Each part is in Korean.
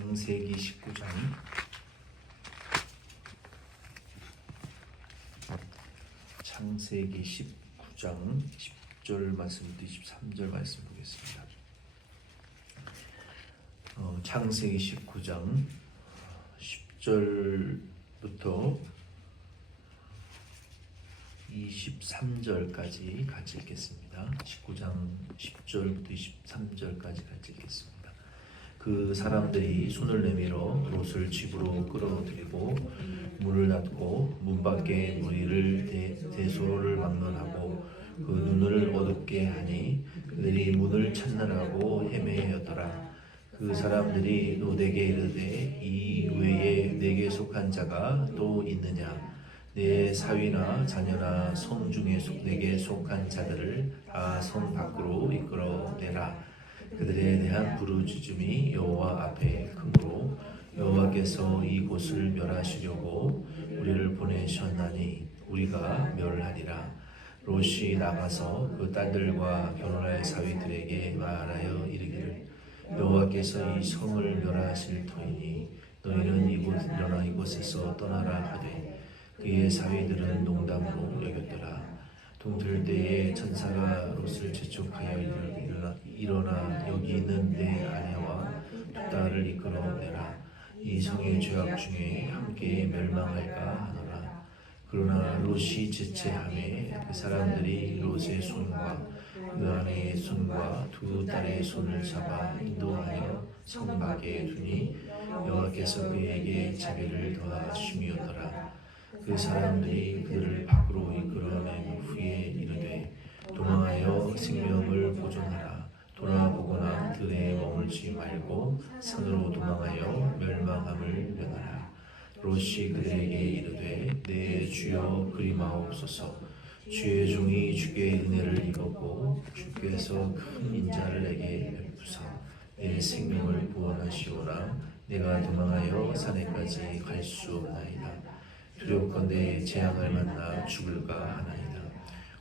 창세기 19장 창세기 19장 10절 말씀부터 23절 말씀 보겠습니다. 어, 창세기 19장 10절부터 23절까지 같이 읽겠습니다. 19장 10절부터 23절까지 같이 읽겠습니다. 그 사람들이 손을 내밀어 롯을 집으로 끌어들이고 문을 닫고 문 밖에 무리를 대, 대소를 막론하고 그 눈을 어둡게 하니 그들이 문을 찾느라고 헤매었더라. 그 사람들이 롯에게 이르되 이 외에 내게 속한 자가 또 있느냐? 내 사위나 자녀나 성 중에 속 내게 속한 자들을 다 성 밖으로 이끌어내라. 그들에 대한 부르짖음이 여호와 앞에 크므로 여호와께서 이곳을 멸하시려고 우리를 보내셨나니 우리가 멸하리라. 롯이 나가서 그 딸들과 결혼할 사위들에게 말하여 이르기를 여호와께서 이 성을 멸하실 터이니 너희는 이곳 일어나 이곳에서 떠나라 하되 그의 사위들은 농담으로 여겼더라. 동틀 때에 천사가 롯을 재촉하여 일 어나, 일어나 여기 있는 내 아내와 두 딸을 이끌어 내라. 이 성의 죄악 중에 함께 멸망할까 하노라. 그러나 롯이 지체함에 그 사람들이 롯의 손과 그 아내의 손과 두 딸의 손을 잡아 인도하여 성막에 두니 여호와께서 그에게 자비를 더하심이었더라. 그 사람들이 그들을 밖으로 이끌어낸 후에 이르되 도망하여 생명을 보존하라 돌아보거나 들에 머물지 말고 산으로 도망하여 멸망함을 면하라. 롯이 그들에게 이르되 내 주여 그리마옵소서. 주의 종이 주께 은혜를 입었고 주께서 큰 인자를 내게 베푸사 내 생명을 구원하시오라. 내가 도망하여 산에까지 갈 수 없나이다. 두렵건대 재앙을 만나 죽을까 하나이다.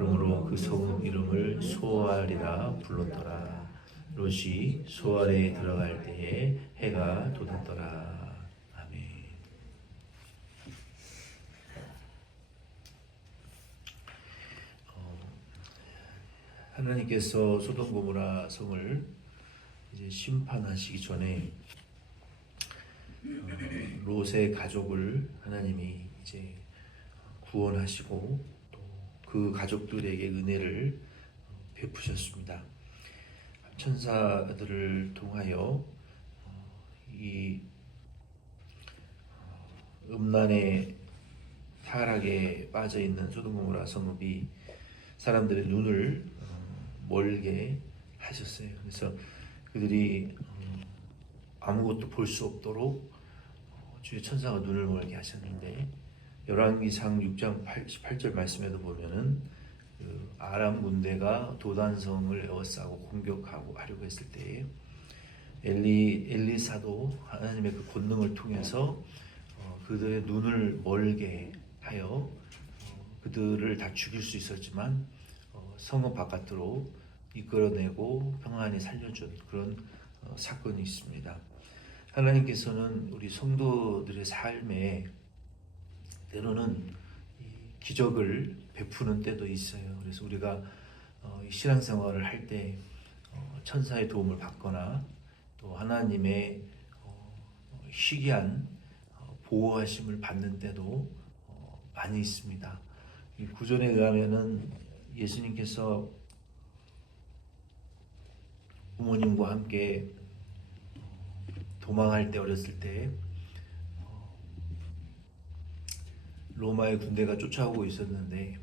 그러므로 그 성읍 이름을 소알이라 불렀더라. 롯이 소알에 들어갈 때에 해가 돋았더라. 어, 하나님께서 소돔 고모라 성을 이제 심판하시기 전에 어, 롯의 가족을 하나님이 이제 구원하시고 또 그 가족들에게 은혜를 어, 베푸셨습니다. 천사들을 통하여 어, 이 음란의 타락에 빠져 있는 소돔고모라 성읍이 사람들의 눈을 멀게 하셨어요. 그래서 그들이 아무것도 볼 수 없도록 주의 천사가 눈을 멀게 하셨는데 열왕기상 6장 88절 말씀에도 보면은 그 아람 군대가 도단성을 에워싸고 공격하고 하려고 했을 때에 엘리 엘리사도 하나님의 그 권능을 통해서 어, 그들의 눈을 멀게 하여 어, 그들을 다 죽일 수 있었지만 어, 성읍 바깥으로 이끌어내고 평안히 살려준 그런 어, 사건이 있습니다. 하나님께서는 우리 성도들의 삶에 때로는 기적을 베푸는 때도 있어요. 그래서 우리가 어, 신앙생활을 할때 어, 천사의 도움을 받거나 또 하나님의 희귀한 보호하심을 받는 때도 많이 있습니다. 이 구절에 의하면은 예수님께서 부모님과 함께 도망할 때 어렸을 때 어, 로마의 군대가 쫓아오고 있었는데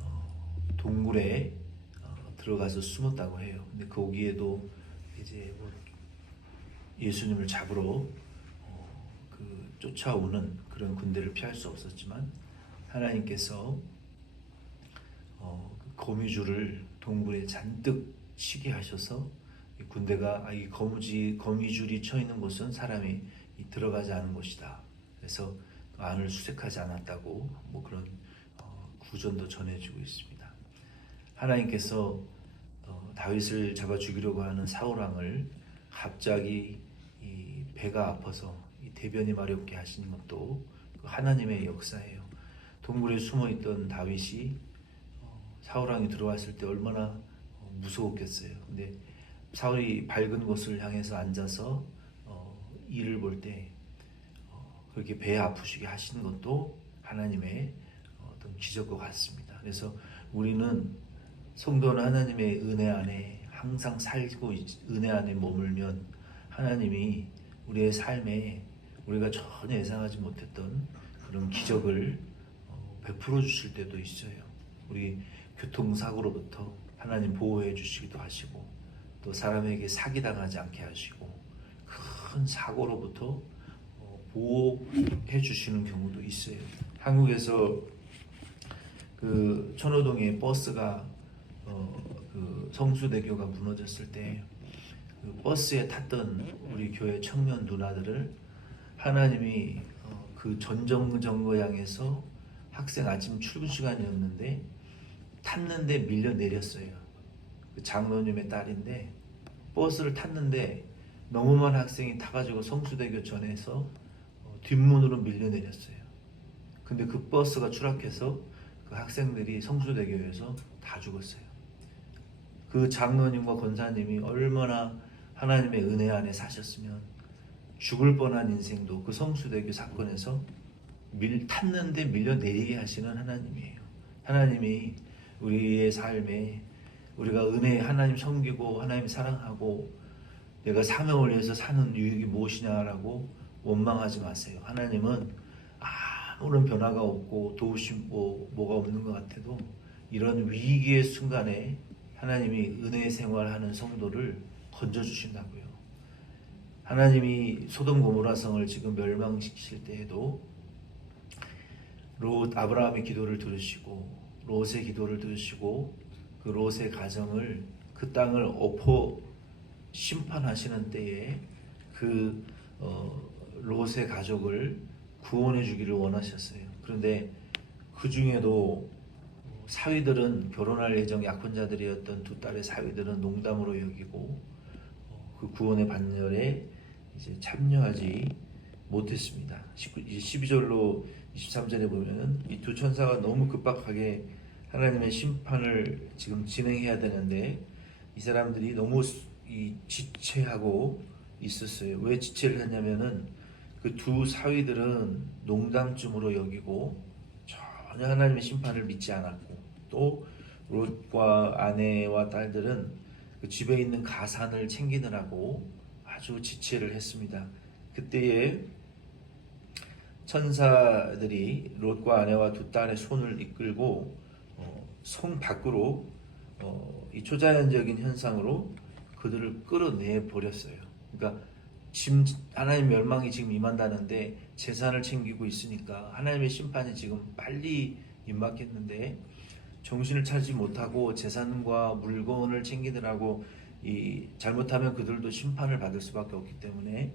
어, 동굴에 어, 들어가서 숨었다고 해요. 근데 거기에도 이제 뭐 예수님을 잡으러 그 쫓아오는 그런 군대를 피할 수 없었지만 하나님께서 어, 그 거미줄을 동굴에 잔뜩 치게 하셔서 이 군대가 아, 이 거무지 거미줄이 쳐 있는 곳은 사람이 이 들어가지 않은 곳이다. 그래서 그 안을 수색하지 않았다고 뭐 그런 어, 구전도 전해지고 있습니다. 하나님께서 어, 다윗을 잡아 죽이려고 하는 사울 왕을 갑자기 이 배가 아파서 이 대변이 마렵게 하신 것도 그 하나님의 역사예요. 동굴에 숨어 있던 다윗이 어, 사울 왕이 들어왔을 때 얼마나 어, 무서웠겠어요. 근데 사울이 밝은 곳을 향해서 앉아서 어, 일을 볼때 어, 그렇게 배 아프시게 하신 것도 하나님의 어떤 기적과 같습니다. 그래서 우리는 성도는 하나님의 은혜 안에 항상 살고 있- 은혜 안에 머물면 하나님이 우리의 삶에 우리가 전혀 예상하지 못했던 그런 기적을 어, 베풀어 주실 때도 있어요. 우리 교통사고로부터 하나님 보호해 주시기도 하시고 또 사람에게 사기당하지 않게 하시고 큰 사고로부터 어, 보호해 주시는 경우도 있어요. 한국에서 그 천호동에 버스가 어, 그 성수대교가 무너졌을 때 그 버스에 탔던 우리 교회 청년 누나들을 하나님이 어, 그 전정정거 향해서 학생 아침 출근 시간이었는데 탔는데 밀려 내렸어요. 그 장로님의 딸인데 버스를 탔는데 너무 많은 학생이 타가지고 성수대교 전에서 어, 뒷문으로 밀려 내렸어요. 근데 그 버스가 추락해서 그 학생들이 성수대교에서 다 죽었어요. 그 장로님과 권사님이 얼마나 하나님의 은혜 안에 사셨으면 죽을 뻔한 인생도 그 성수대교 사건에서 밀 탔는데 밀려 내리게 하시는 하나님이에요. 하나님이 우리의 삶에 우리가 은혜 하나님 섬기고 하나님 사랑하고 내가 사명을 위해서 사는 유익이 무엇이냐라고 원망하지 마세요. 하나님은 아무런 변화가 없고 도우심 뭐 뭐가 없는 것 같아도 이런 위기의 순간에 하나님이 은혜 생활하는 성도를 건져 주신다고요. 하나님이 소돔 고모라성을 지금 멸망시키실 때에도 롯 아브라함의 기도를 들으시고 롯의 기도를 들으시고 그 롯의 가정을 그 땅을 엎어 심판하시는 때에 그 어, 롯의 가족을 구원해 주기를 원하셨어요. 그런데 그 중에도 사위들은 결혼할 예정 약혼자들이었던 두 딸의 사위들은 농담으로 여기고 어, 그 구원의 반열에 이제 참여하지 못했습니다. 19, 이제 12절로 23절에 보면은 이 두 천사가 너무 급박하게 하나님의 심판을 지금 진행해야 되는데 이 사람들이 너무 이 지체하고 있었어요. 왜 지체를 했냐면은 그 두 사위들은 농담쯤으로 여기고 전혀 하나님의 심판을 믿지 않았고 또 롯과 아내와 딸들은 그 집에 있는 가산을 챙기느라고 아주 지체를 했습니다. 그때에 천사들이 롯과 아내와 두 딸의 손을 이끌고 어, 성 밖으로 어, 이 초자연적인 현상으로 그들을 끌어내 버렸어요. 그러니까 지금 하나님 멸망이 지금 임한다는데 재산을 챙기고 있으니까 하나님의 심판이 지금 빨리 임박했는데 정신을 차리지 못하고 재산과 물건을 챙기느라고 이 잘못하면 그들도 심판을 받을 수밖에 없기 때문에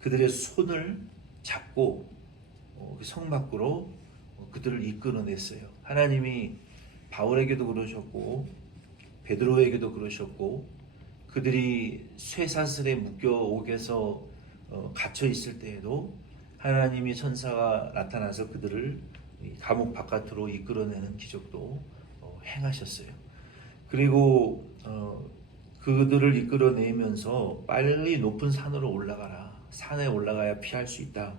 그들의 손을 잡고 어, 성 밖으로 어, 그들을 이끌어냈어요. 하나님이 바울에게도 그러셨고 베드로에게도 그러셨고 그들이 쇠사슬에 묶여 옥에서 어, 갇혀 있을 때에도 하나님이 천사가 나타나서 그들을 이 감옥 바깥으로 이끌어내는 기적도 어, 행하셨어요. 그리고 어, 그들을 이끌어내면서 빨리 높은 산으로 올라가라. 산에 올라가야 피할 수 있다.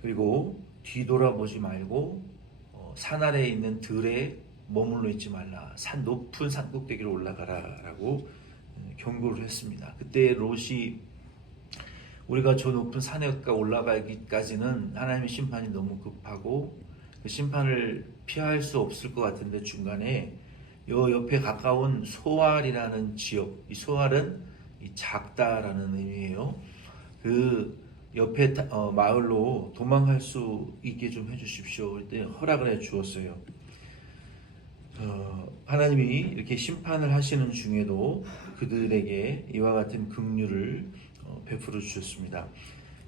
그리고 뒤돌아보지 말고 어, 산 아래에 있는 들에 머물러 있지 말라. 산 높은 산 꼭대기로 올라가라라고 음, 경고를 했습니다. 그때 롯이 우리가 저 높은 산에 올라가기까지는 하나님의 심판이 너무 급하고 그 심판을 피할 수 없을 것 같은데 중간에 요 옆에 가까운 소알이라는 지역, 이 소알은 이 작다라는 의미예요. 그 옆에 다- 어, 마을로 도망갈 수 있게 좀 해주십시오. 그때 허락을 해 주었어요. 어, 하나님이 이렇게 심판을 하시는 중에도 그들에게 이와 같은 긍휼을 어, 베풀어 주셨습니다.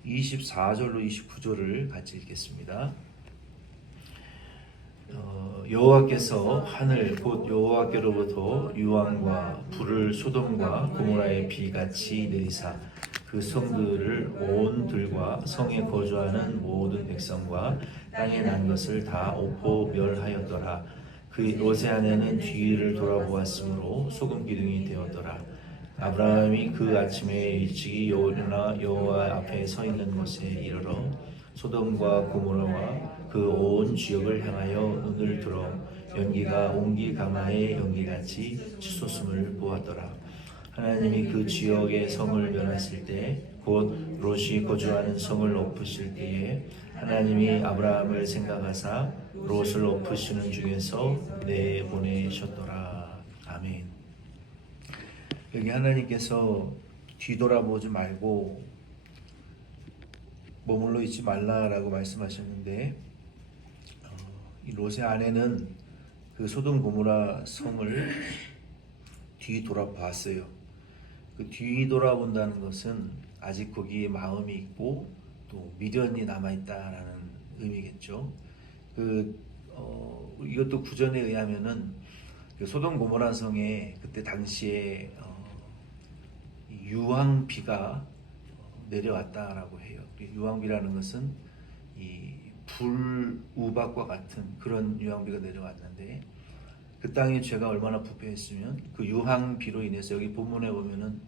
24절로 29절을 같이 읽겠습니다. 어, 여호와께서 하늘 곧 여호와께로부터 유황과 불을 소돔과 고모라의 비같이 내리사 그 성들을 온 들과 성에 거주하는 모든 백성과 땅에 난 것을 다 오포 멸하였더라. 그 롯의 아내는 뒤를 돌아보았으므로 소금 기둥이 되었더라. 아브라함이 그 아침에 일찍이 여호나 여호와 앞에 서 있는 곳에 이르러 소돔과 고모라와 그 온 지역을 향하여 눈을 들어 연기가 옹기 가마의 연기같이 치솟음을 보았더라. 하나님이 그 지역의 성을 멸하실 때 곧 롯이 거주하는 성을 엎으실 때에 하나님이 아브라함을 생각하사 롯을 엎으시는 중에서 내보내셨더라. 아멘. 여기 하나님께서 뒤돌아보지 말고 머물러 있지 말라라고 말씀하셨는데 어, 이 롯의 아내는 그 소돔 고모라 성을 뒤돌아봤어요. 그 뒤돌아본다는 것은 아직 거기에 마음이 있고 또 미련이 남아 있다라는 의미겠죠. 그 어, 이것도 구전에 의하면은 그 소돔 고모라 성에 그때 당시에 어, 이 유황비가 어, 내려왔다라고 해요. 그 유황비라는 것은 이 불우박과 같은 그런 유황비가 내려왔는데 그 땅의 죄가 얼마나 부패했으면 그 유황비로 인해서 여기 본문에 보면은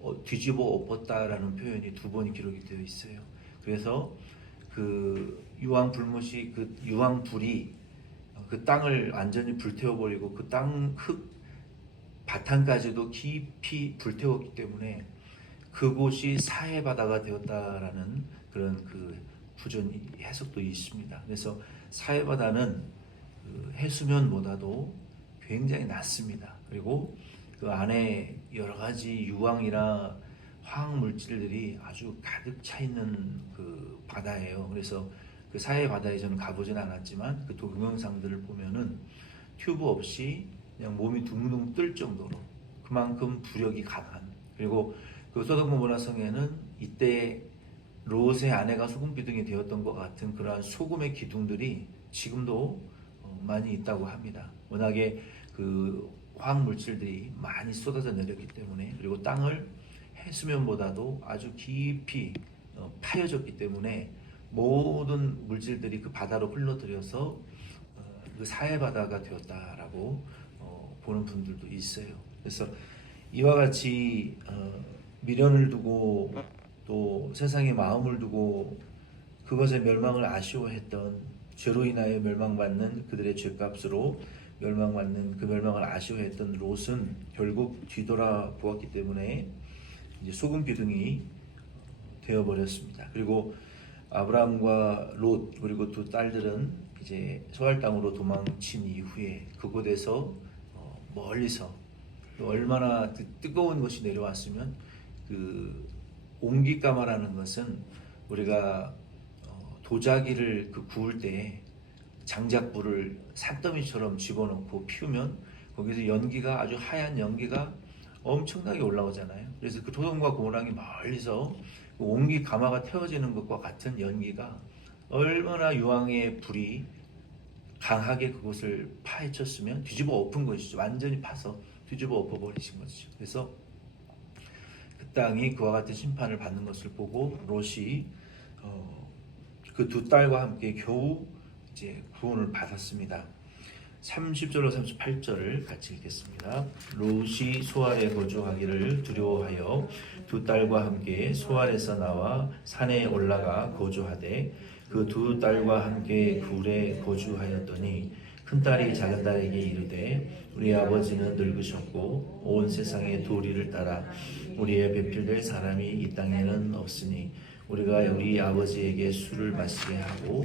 어, 뒤집어 엎었다라는 표현이 두 번이 기록이 되어 있어요. 그래서 그 유황 불못이 그 유황 불이 그 땅을 완전히 불태워 버리고 그 땅 흙 바탕까지도 깊이 불태웠기 때문에 그곳이 사해 바다가 되었다라는 그런 그 구전 해석도 있습니다. 그래서 사해 바다는 그 해수면보다도 굉장히 낮습니다. 그리고 그 안에 여러 가지 유황이나 화학 물질들이 아주 가득 차 있는 그 바다예요. 그래서 그 사해 바다에 저는 가보진 않았지만 그 동영상들을 보면은 튜브 없이 그냥 몸이 둥둥 뜰 정도로 그만큼 부력이 강한 그리고 그 소돔 고모라 성에는 이때 롯의 아내가 소금 기둥이 되었던 것 같은 그러한 소금의 기둥들이 지금도 어, 많이 있다고 합니다. 워낙에 그 화학 물질들이 많이 쏟아져 내렸기 때문에 그리고 땅을 해수면보다도 아주 깊이 어, 파여졌기 때문에 모든 물질들이 그 바다로 흘러들여서 어, 그 사해 바다가 되었다라고 어, 보는 분들도 있어요. 그래서 이와 같이 어, 미련을 두고 또 세상에 마음을 두고 그것의 멸망을 아쉬워했던 죄로 인하여 멸망받는 그들의 죄값으로 멸망받는 그 멸망을 아쉬워했던 롯은 결국 뒤돌아 보았기 때문에 이제 소금 기둥이 되어 버렸습니다. 그리고 아브라함과 롯 그리고 두 딸들은 이제 소알 땅으로 도망친 이후에 그곳에서 어, 멀리서 또 얼마나 뜨- 뜨거운 것이 내려왔으면 그 옹기까마라는 것은 우리가 어, 도자기를 그 구울 때 장작불을 산더미처럼 집어넣고 피우면 거기서 연기가 아주 하얀 연기가 엄청나게 올라오잖아요. 그래서 그 도dom과 고랑이 멀리서 그 옹기 가마가 태워지는 것과 같은 연기가 얼마나 유황의 불이 강하게 그곳을 파헤쳤으면 뒤집어 엎은 것이죠. 완전히 파서 뒤집어 엎어 버리신 것이죠. 그래서 그 땅이 그와 같은 심판을 받는 것을 보고 롯이 어, 그 두 딸과 함께 겨우 이제 구원을 받았습니다. 30절로 38절을 같이 읽겠습니다. 롯이 소알에 거주하기를 두려워하여 두 딸과 함께 소알에서 나와 산에 올라가 거주하되 그 두 딸과 함께 굴에 거주하였더니 큰 딸이 작은 딸에게 이르되 우리 아버지는 늙으셨고 온 세상의 도리를 따라 우리의 배필될 사람이 이 땅에는 없으니 우리가 우리 아버지에게 술을 마시게 하고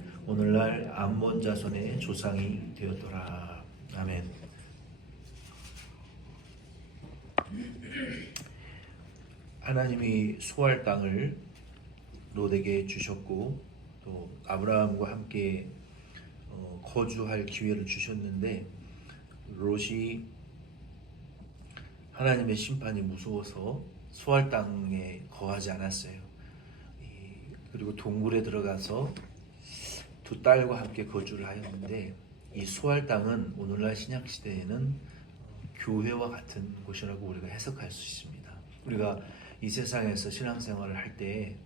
오늘날 암몬 자손의 조상이 되었더라 아멘. 하나님이 수할 땅을 롯에게 주셨고 또 아브라함과 함께 어, 거주할 기회를 주셨는데 롯이 하나님의 심판이 무서워서 수할 땅에 거하지 않았어요. 이- 그리고 동굴에 들어가서 두 딸과 함께 거주를 하였는데 이 수할 땅은 오늘날 신약 시대에는 어, 교회와 같은 곳이라고 우리가 해석할 수 있습니다. 우리가 이 세상에서 신앙생활을 할 때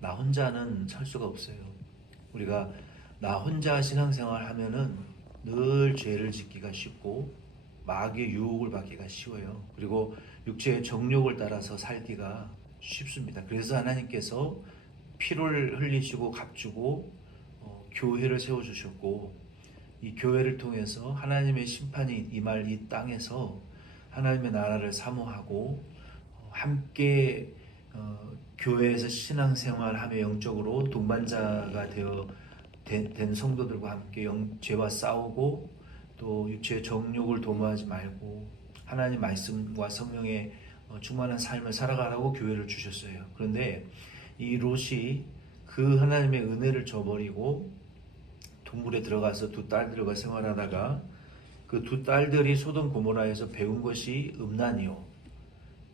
나 혼자는 살 수가 없어요. 우리가 나 혼자 신앙생활 하면은 늘 죄를 짓기가 쉽고 마귀의 유혹을 받기가 쉬워요. 그리고 육체의 정욕을 따라서 살기가 쉽습니다. 그래서 하나님께서 피를 흘리시고 값주고 어, 교회를 세워 주셨고 이 교회를 통해서 하나님의 심판이 임할 이 땅에서 하나님의 나라를 사모하고 어, 함께 어, 교회에서 신앙생활하며 영적으로 동반자가 되어 된, 된 성도들과 함께 영, 죄와 싸우고 또 육체의 정욕을 도모하지 말고 하나님 말씀과 성령의 어, 충만한 삶을 살아가라고 교회를 주셨어요. 그런데 이 롯이 그 하나님의 은혜를 저버리고 동굴에 들어가서 두 딸들과 생활하다가 그 두 딸들이 소돔 고모라에서 배운 것이 음란이요.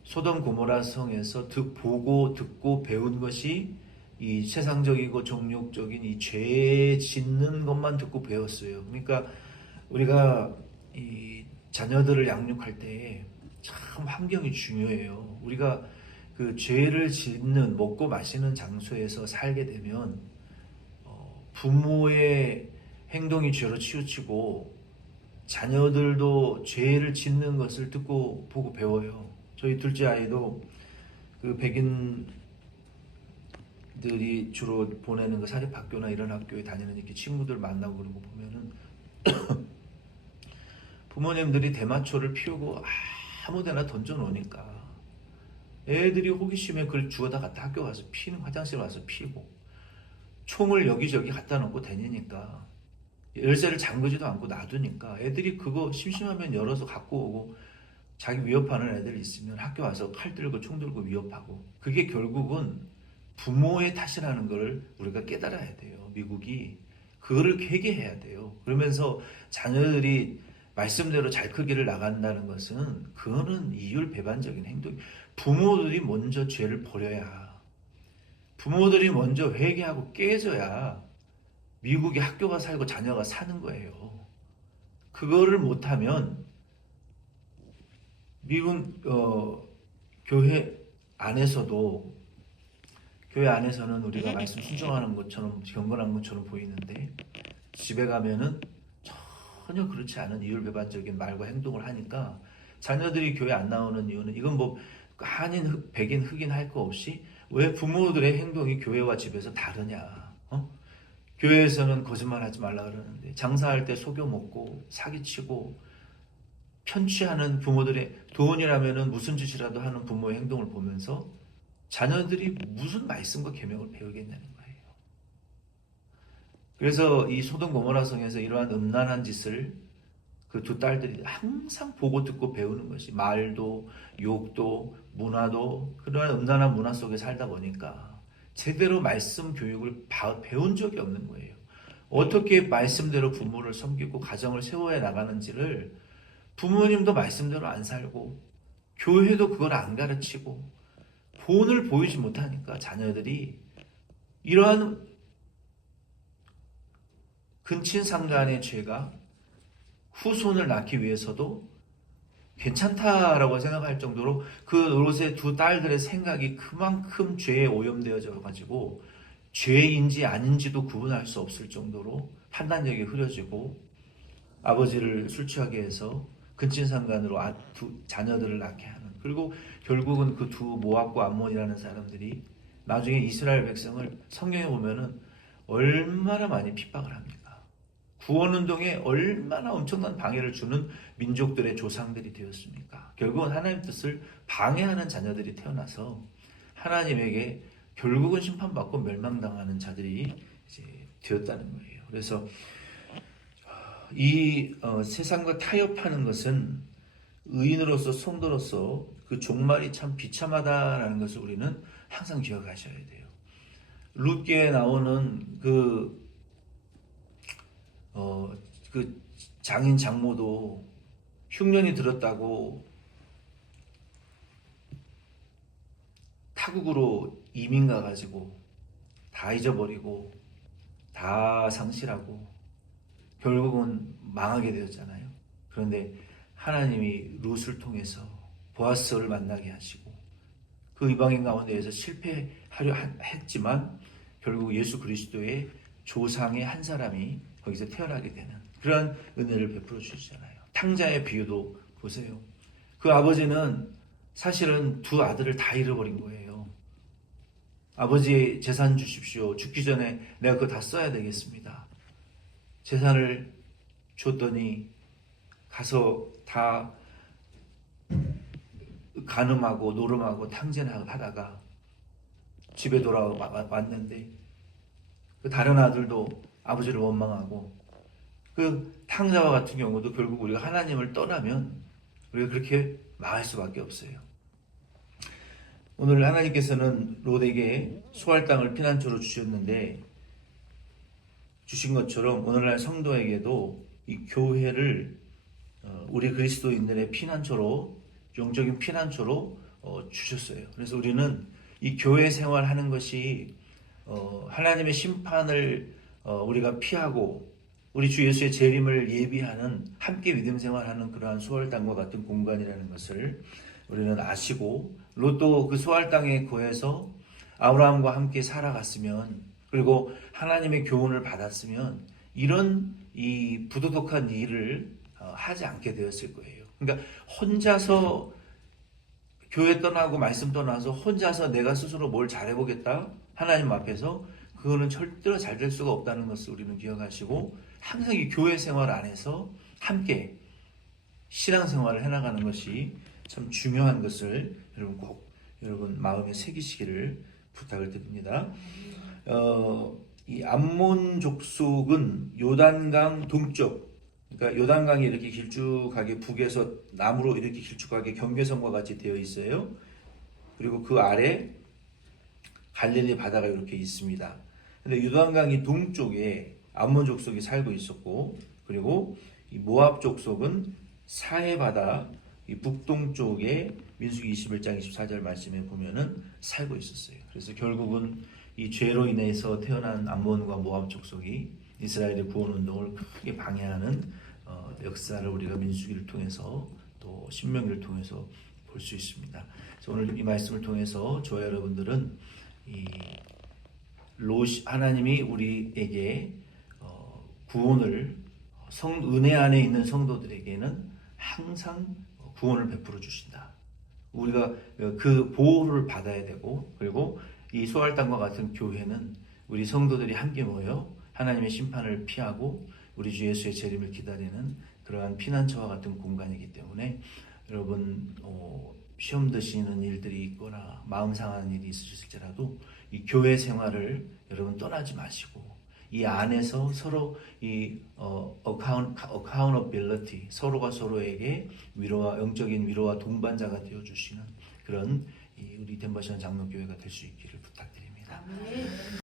소돔 고모라 성에서 듣, 보고 듣고 배운 것이 이 세상적이고 정욕적인 이 죄 짓는 것만 듣고 배웠어요. 그러니까 우리가 이 자녀들을 양육할 때 참 환경이 중요해요. 우리가 그 죄를 짓는 먹고 마시는 장소에서 살게 되면 어, 부모의 행동이 죄로 치우치고 자녀들도 죄를 짓는 것을 듣고 보고 배워요. 저희 둘째 아이도 그 백인들이 주로 보내는 그 사립학교나 이런 학교에 다니는 이렇게 친구들 만나고 거 보면은 부모님들이 대마초를 피우고 아무데나 던져 놓으니까 애들이 호기심에 그걸 주워다 갖다 학교 가서 피는 화장실 와서 피고 총을 여기저기 갖다 놓고 다니니까 열쇠를 잠그지도 않고 놔두니까 애들이 그거 심심하면 열어서 갖고 오고 자기 위협하는 애들 있으면 학교 와서 칼 들고 총 들고 위협하고 그게 결국은 부모의 탓이라는 걸 우리가 깨달아야 돼요. 미국이 그거를 회개해야 돼요. 그러면서 자녀들이 말씀대로 잘 크기를 나간다는 것은 그거는 이율 배반적인 행동. 부모들이 먼저 죄를 버려야 부모들이 먼저 회개하고 깨져야 미국의 학교가 살고 자녀가 사는 거예요. 그거를 못하면 미국 어, 교회 안에서도 교회 안에서는 우리가 말씀 순종하는 것처럼 경건한 것처럼 보이는데 집에 가면은 전혀 그렇지 않은 이율배반적인 말과 행동을 하니까 자녀들이 교회 안 나오는 이유는 이건 뭐 한인 흑, 백인 흑인 할 거 없이 왜 부모들의 행동이 교회와 집에서 다르냐? 어? 교회에서는 거짓말 하지 말라 그러는데 장사할 때 속여 먹고 사기치고 편취하는 부모들의 돈이라면은 무슨 짓이라도 하는 부모의 행동을 보면서 자녀들이 무슨 말씀과 계명을 배우겠냐는. 그래서 이 소돔 고모라 성에서 이러한 음란한 짓을 그 두 딸들이 항상 보고 듣고 배우는 것이 말도 욕도 문화도 그러한 음란한 문화 속에 살다 보니까 제대로 말씀 교육을 바- 배운 적이 없는 거예요. 어떻게 말씀대로 부모를 섬기고 가정을 세워야 나가는지를 부모님도 말씀대로 안 살고 교회도 그걸 안 가르치고 본을 보이지 못하니까 자녀들이 이러한 근친상간의 죄가 후손을 낳기 위해서도 괜찮다라고 생각할 정도로 그 롯의 두 딸들의 생각이 그만큼 죄에 오염되어져 가지고 죄인지 아닌지도 구분할 수 없을 정도로 판단력이 흐려지고 아버지를 술 취하게 해서 근친상간으로 아- 두 자녀들을 낳게 하는 그리고 결국은 그 두 모압과 암몬이라는 사람들이 나중에 이스라엘 백성을 성경에 보면은 얼마나 많이 핍박을 합니까? 구원운동에 얼마나 엄청난 방해를 주는 민족들의 조상들이 되었습니까? 결국은 하나님 뜻을 방해하는 자녀들이 태어나서 하나님에게 결국은 심판받고 멸망당하는 자들이 이제 되었다는 거예요. 그래서 이 어, 세상과 타협하는 것은 의인으로서 성도로서 그 종말이 참 비참하다라는 것을 우리는 항상 기억하셔야 돼요. 룻기에 나오는 그, 어, 그 장인 장모도 흉년이 들었다고 타국으로 이민 가가지고 다 잊어버리고 다 상실하고 결국은 망하게 되었잖아요. 그런데 하나님이 룻을 통해서 보아스를 만나게 하시고 그 이방인 가운데에서 실패하려 한- 했지만 결국 예수 그리스도의 조상의 한 사람이 거기서 태어나게 되는 그런 은혜를 베풀어 주시잖아요. 탕자의 비유도 보세요. 그 아버지는 사실은 두 아들을 다 잃어버린 거예요. 아버지 재산 주십시오. 죽기 전에 내가 그거 다 써야 되겠습니다. 재산을 줬더니 가서 다 간음하고 노름하고 탕진하다가 집에 돌아왔는데 그 다른 아들도 아버지를 원망하고 그 탕자와 같은 경우도 결국 우리가 하나님을 떠나면 우리가 그렇게 망할 수밖에 없어요. 오늘 하나님께서는 롯에게 소할 땅을 피난처로 주셨는데 주신 것처럼 오늘날 성도에게도 이 교회를 어, 우리 그리스도인들의 피난처로 영적인 피난처로 어, 주셨어요. 그래서 우리는 이 교회 생활하는 것이 어, 하나님의 심판을 어, 우리가 피하고 우리 주 예수의 재림을 예비하는 함께 믿음 생활하는 그러한 수월당과 같은 공간이라는 것을 우리는 아시고 롯도 그 땅에 거해서 아브라함과 함께 살아갔으면 그리고 하나님의 교훈을 받았으면 이런 이 부도덕한 일을 어, 하지 않게 되었을 거예요. 그러니까 혼자서 교회 떠나고 말씀 떠나서 혼자서 내가 스스로 뭘 잘해보겠다 하나님 앞에서 그거는 절대로 잘 될 수가 없다는 것을 우리는 기억하시고 항상 이 교회 생활 안에서 함께 신앙 생활을 해나가는 것이 참 중요한 것을 여러분 꼭 여러분 마음에 새기시기를 부탁을 드립니다. 어, 이 암몬 족속은 요단강 동쪽, 그러니까 요단강이 이렇게 길쭉하게 북에서 남으로 이렇게 길쭉하게 경계선과 같이 되어 있어요. 그리고 그 아래 갈릴리 바다가 이렇게 있습니다. 근데 요단강이 동쪽에 암몬 족속이 살고 있었고, 그리고 이 모압 족속은 사해 바다 이 북동쪽에 민수기 21장 24절 말씀에 보면은 살고 있었어요. 그래서 결국은 이 죄로 인해서 태어난 암몬과 모압 족속이 이스라엘의 구원 운동을 크게 방해하는 어, 역사를 우리가 민수기를 통해서 또 신명기를 통해서 볼 수 있습니다. 그래서 오늘 이 말씀을 통해서 저와 여러분들은 이 롯 하나님이 우리에게 어, 구원을 성 은혜 안에 있는 성도들에게는 항상 구원을 베풀어 주신다. 우리가 그 보호를 받아야 되고 그리고 이 소알당과 같은 교회는 우리 성도들이 함께 모여 하나님의 심판을 피하고 우리 주 예수의 재림을 기다리는 그러한 피난처와 같은 공간이기 때문에 여러분 어, 시험 드시는 일들이 있거나 마음 상하는 일이 있으실지라도 이 교회 생활을 여러분 떠나지 마시고 이 안에서 서로 이 어, account, accountability 서로가 서로에게 위로와 영적인 위로와 동반자가 되어 주시는 그런 이 우리 덴버션 장로교회가 될 수 있기를 부탁드립니다. 아멘.